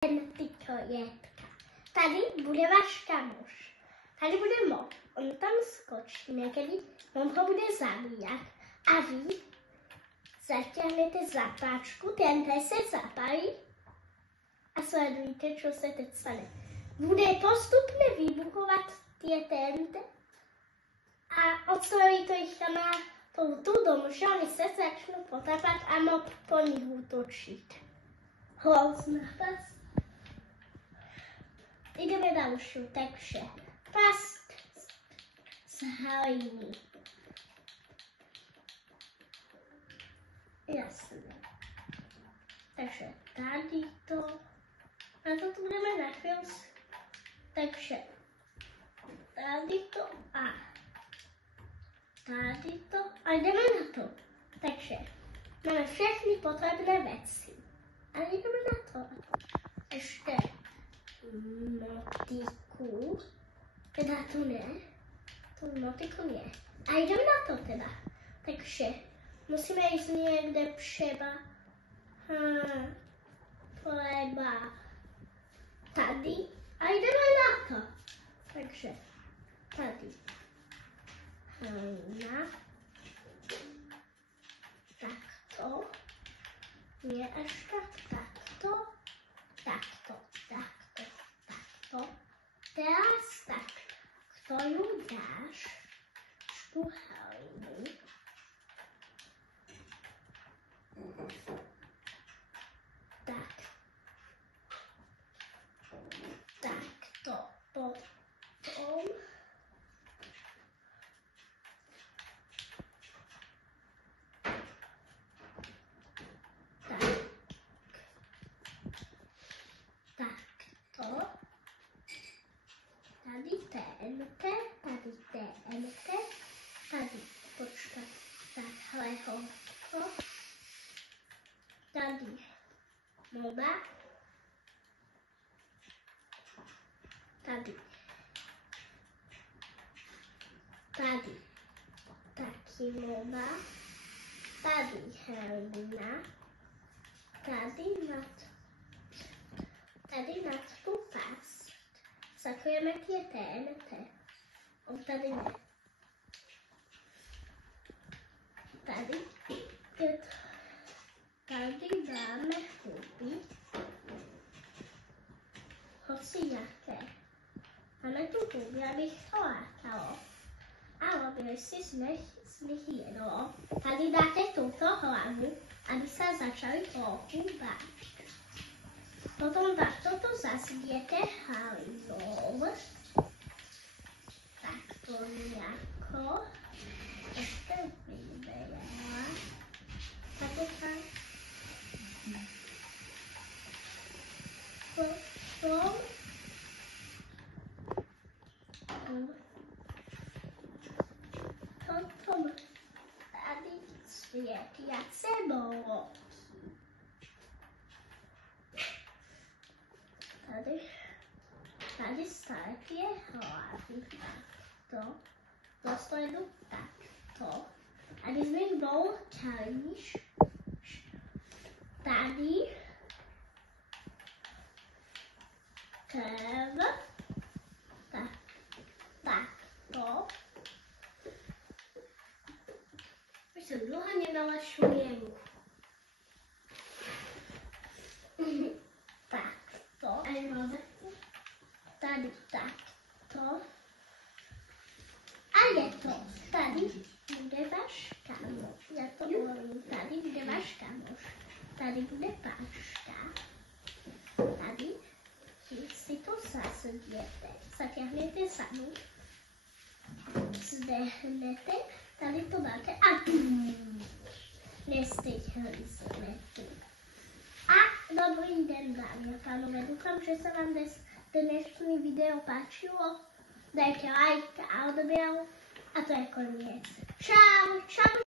Tytojetka. Tady bude váš kamoš. Tady bude mob. On tam skočí někdy, on ho bude zabíjat. A vy zatáhnete zapáčku, ten se zapálí a sledujte, co se teď stane. Bude postupně vybuchovat ty tenty a odstojí to jich tam na tu domu, že oni se začnou potápat a mob po nich útočit. Hrozná pas. Jdeme další, takže past z haliny. Jasně. Takže tady to. A to budeme na chvíli. Takže tady to a tady to a jdeme na to. Takže máme všechny potřebné věci. A jdeme na to. Ještě motiku. Teda to ne. To motiku ne. A jdeme na to teda. Takže musíme jít někde třeba tady a jdeme na to. Takže tady. Takto. Nie až takto. Takto. Teraz tak. Kterou dáš tu halinu. To potom takto tady TNT, tady počkat, takhle ho, tady moda, tady taky moda, tady helena, tady nad tu past. Zakujeme ty TNT. On tady ne. Tady dáme chlupy. Hoci jaké. Máme tu hůby, abych to látalo. A aby si z nich jedlo. Tady dáte tuto hlavu, aby se začali trochu bavit. Potom takto zasvěte halinou. Takto jako. Ještě vyberala. Takto tak. Potom tady světí a ceboloky. Tady startuje hlavy takto, dostojdu takto a když mi budou čelíš tady krev takto. Už jsem dlouho nedala šuměnku. Takto. Tady takto. A je to. Tady bude váš kamoš. Já to mluvím. Tady bude váš kamoš. Tady bude páčka. Tady si to zasadíte. Zatáhnete sami. Zdehnete. Tady to dáte a nestejhli jsme tu. A dobrý den, dámy a pánové. Doufám, že se vám dnešní video páčilo. Dajte like a odběr. A to je konec. Čau, čau.